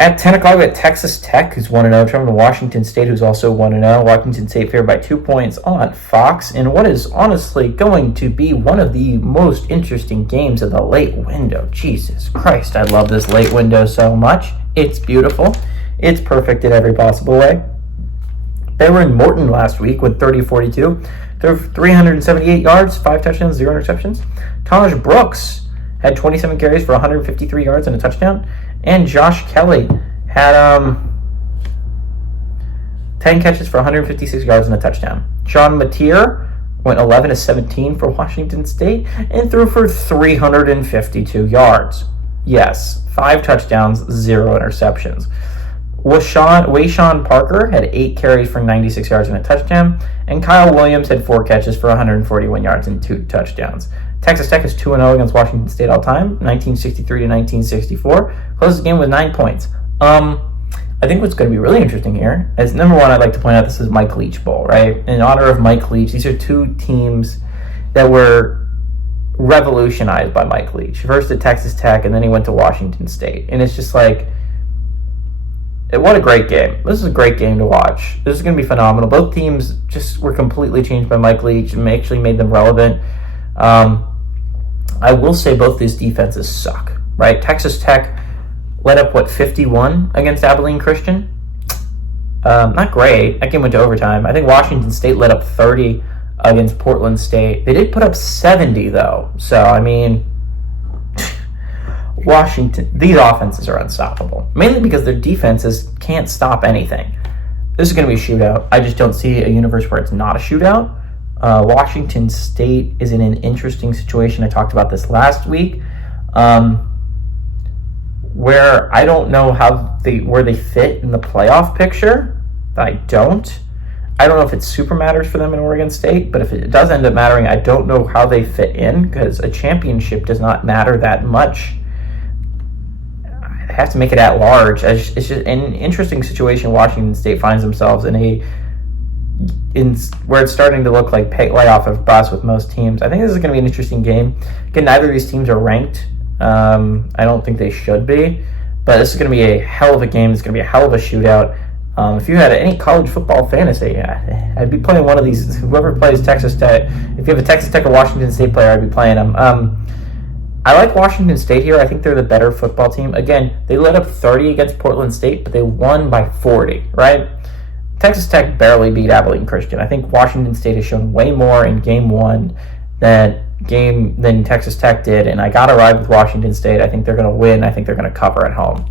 At 10 o'clock, we have Texas Tech, who's 1-0, traveling to Washington State, who's also 1-0. Washington State favored by 2 points on Fox, in what is honestly going to be one of the most interesting games of the late window. Jesus Christ, I love this late window so much. It's beautiful. It's perfect in every possible way. They were in Morton last week with 30-42. Threw 378 yards, 5 touchdowns, 0 interceptions. Tahj Brooks had 27 carries for 153 yards and a touchdown. And Josh Kelly had 10 catches for 156 yards and a touchdown. Sean Mateer went 11-17 for Washington State and threw for 352 yards. Yes, 5 touchdowns, 0 interceptions. Wayshawn Parker had 8 carries for 96 yards and a touchdown. And Kyle Williams had 4 catches for 141 yards and 2 touchdowns. Texas Tech is 2-0 against Washington State all time, 1963-1964. Closes the game with 9 points. I think what's going to be really interesting here is, number one, I'd like to point out this is Mike Leach Bowl, right? In honor of Mike Leach, these are 2 teams that were revolutionized by Mike Leach. First at Texas Tech, and then he went to Washington State. And it's just like, what a great game. This is a great game to watch. This is going to be phenomenal. Both teams just were completely changed by Mike Leach and actually made them relevant. I will say both these defenses suck, right? Texas Tech let up, 51 against Abilene Christian? Not great. That game went to overtime. I think Washington State let up 30 against Portland State. They did put up 70, though. So, I mean, these offenses are unstoppable. Mainly because their defenses can't stop anything. This is going to be a shootout. I just don't see a universe where it's not a shootout. Washington State is in an interesting situation. I talked about this last week, where I don't know where they fit in the playoff picture. I don't know if it super matters for them in Oregon State, but if it does end up mattering, I don't know how they fit in, because a championship does not matter that much. I have to make it at large. It's just an interesting situation Washington State finds themselves in where it's starting to look like playoff of bust with most teams. I think this is going to be an interesting game. Again, neither of these teams are ranked. I don't think they should be, but this is going to be a hell of a game. It's going to be a hell of a shootout. If you had any college football fantasy, I'd be playing one of these. Whoever plays Texas Tech, if you have a Texas Tech or Washington State player, I'd be playing them. I like Washington State here. I think they're the better football team. Again, they let up 30 against Portland State, but they won by 40, right? Texas Tech barely beat Abilene Christian. I think Washington State has shown way more in game 1 than Texas Tech did, and I got to ride with Washington State. I think they're going to win. I think they're going to cover at home.